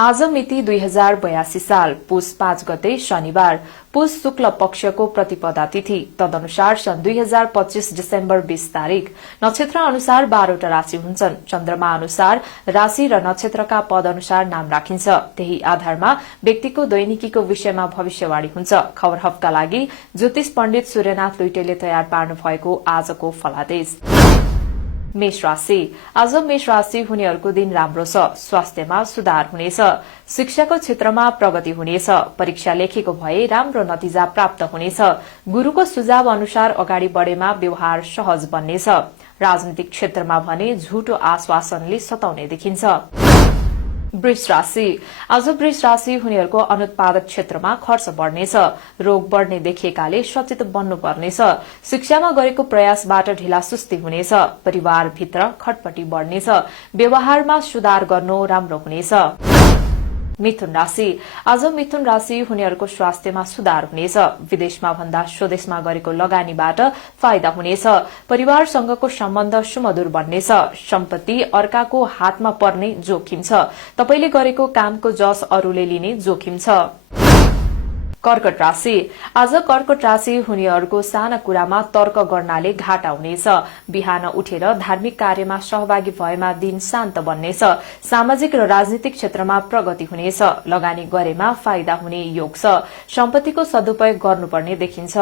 आज मिति 2082 साल पुस 5 गते शनिबार पुस शुक्ल पक्षको प्रतिपदा तिथि तदनुसार सन् 2025 डिसेम्बर 20 तारिक नक्षत्र अनुसार 12वटा राशि हुन्छन्। चन्द्रमा अनुसार राशि र नक्षत्रका पद अनुसार नाम राखिन्छ। त्यही आधारमा व्यक्तिको दैनिकीको विषयमा भविष्यवाणी हुन्छ। खबर हफका लागि ज्योतिष पण्डित सूर्यनाथ लुइटेले तयार पार्नु भएको आजको फलादेश। मेष राशि। आज मेष राशि हुनेहरूको दिन राम्रो छ। स्वास्थ्यमा सुधार हुनेछ। शिक्षाको क्षेत्रमा प्रगति हुनेछ। परीक्षा लेखेको भए राम्रो नतिजा प्राप्त हुनेछ। गुरूको सुझाव अनुसार अगाडि बढेमा व्यवहार सहज बन्नेछ। राजनीतिक क्षेत्रमा भने झुटो आश्वासनले सताउने देखिन्छ। वृष राशि। आज वृष राशि हुनेहरूको अनुत्पादक क्षेत्रमा खर्च बढ़नेछ। रोग बढ़ने देखिएकाले सचेत बन्नुपर्नेछ। शिक्षामा गरेको प्रयासबाट ढिलासुस्ती हुनेछ। परिवारभित्र खटपटी बढ़नेछ। व्यवहारमा सुधार गर्नु राम्रो हुनेछ। मिथुन राशि। आज मिथुन राशि हुनेहरूको स्वास्थ्यमा सुधार हुनेछ। विदेशमा भन्दा स्वदेशमा गरेको लगानीबाट फाइदा हुनेछ। परिवारसँगको सम्बन्ध सुमधुर बन्नेछ। सम्पत्ति अर्काको हातमा पर्ने जोखिम छ। तपाईले गरेको कामको जस अरूले लिने जोखिम छ। कर्कट राशि। आज कर्कट राशि हुनेहरूको साना कुरामा तर्क गर्नाले घाटा हुनेछ। बिहान उठेर धार्मिक कार्यमा सहभागी भएमा दिन शान्त बन्नेछ। सामाजिक र राजनीतिक क्षेत्रमा प्रगति हुनेछ। लगानी गरेमा फाइदा हुने योग छ। सम्पत्तिको सदुपयोग गर्नुपर्ने देखिन्छ।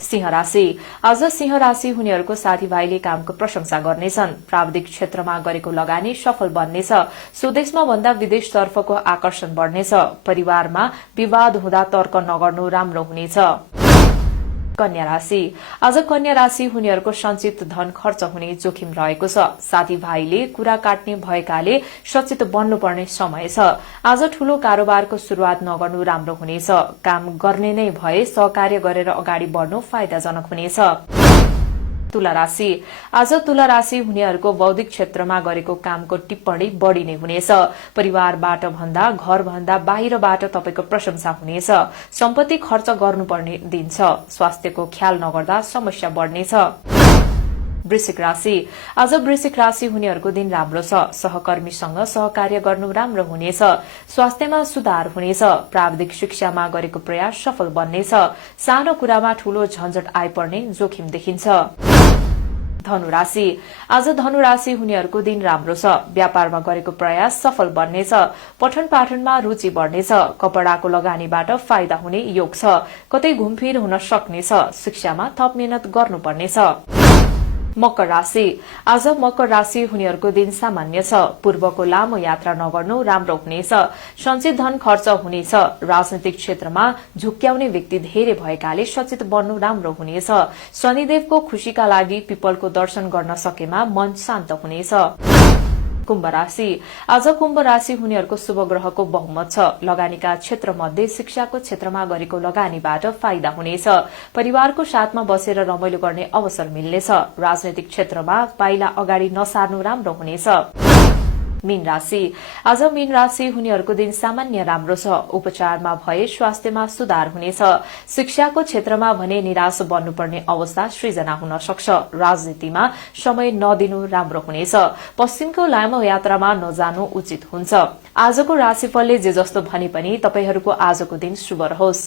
सिंह राशि। आज सिंह राशि हुनेहरूको साथीभाइले कामको प्रशंसा गर्नेछन्। प्राविधिक क्षेत्रमा गरेको लगानी सफल बन्नेछ। स्वदेशमा भन्दा विदेशतर्फको आकर्षण बढ़नेछ। परिवारमा विवाद हुँदा तर्क नगर्नु राम्रो हुनेछ। कन्या राशि। आज कन्या राशि हुनेहरूको संचित धन खर्च हुने जोखिम रहेको छ। साथीभाइले कुरा काट्ने भएकाले सचेत बन्नुपर्ने समय छ। आज ठूलो कारोबारको शुरूआत नगर्नु राम्रो हुनेछ। काम गर्ने नै भए सहकार्य गरेर अगाडि बढ़नु फाइदाजनक हुनेछ। तुला राशि। आज तुला राशि हुनेहरूको बौद्धिक क्षेत्रमा गरेको कामको टिप्पणी बढ़ी नै हुनेछ। परिवारबाट भन्दा घर भन्दा बाहिरबाट तपाईको प्रशंसा हुनेछ। सम्पत्ति खर्च गर्नुपर्ने दिन छ। स्वास्थ्यको ख्याल नगर्दा समस्या बढ़नेछ। वृश्चिक राशि। आज वृश्चिक राशि हुनेहरूको दिन राम्रो छ। सहकर्मीसँग सहकार्य गर्नु राम्रो हुनेछ। स्वास्थ्यमा सुधार हुनेछ। प्राविधिक शिक्षामा गरेको प्रयास सफल बन्नेछ। सानो कुरामा ठूलो झन्झट आइपर्ने जोखिम देखिन्छ। धनुराशि। आज धनुराशि हुनेहरूको दिन राम्रो छ। व्यापारमा गरेको प्रयास सफल बन्नेछ। पठन पाठनमा रुचि बढ़नेछ। कपड़ाको लगानीबाट फाइदा हुने योग छ। कतै घुमफिर हुन सक्नेछ। शिक्षामा थप मेहनत गर्नुपर्नेछ। मकर राशि। आज मकर राशि हुनेहरूको दिन सामान्य छ। पूर्वको लामो यात्रा नगर्नु राम्रो हुनेछ। संचित धन खर्च हुनेछ। राजनीतिक क्षेत्रमा झुक्क्याउने व्यक्ति धेरै भएकाले सचेत बन्नु राम्रो हुनेछ। शनिदेवको खुशीका लागि पिपलको दर्शन गर्न सकेमा मन शान्त हुनेछ। कुम्भ राशि। आज कुम्भ राशि हुनेहरूको शुभ ग्रहको बहुमत छ। लगानीका क्षेत्र मध्ये शिक्षाको क्षेत्रमा गरेको लगानीबाट फाइदा हुनेछ। परिवारको साथमा बसेर रमाइलो गर्ने अवसर मिल्नेछ। राजनैतिक क्षेत्रमा पाइला अगाडि नसार्नु राम्रो हुनेछ। मीन राशि। आज मीन राशि हुनेहरूको दिन सामान्य राम्रो छ। उपचारमा भए स्वास्थ्यमा सुधार हुनेछ। शिक्षाको क्षेत्रमा भने निराश बन्नुपर्ने अवस्था सृजना हुन सक्छ। राजनीतिमा समय नदिनु राम्रो हुनेछ। पश्चिमको लामो यात्रामा नजानु उचित हुन्छ। आजको राशिफलले जे जस्तो भने पनि तपाईहरूको आजको दिन शुभ रहोस्।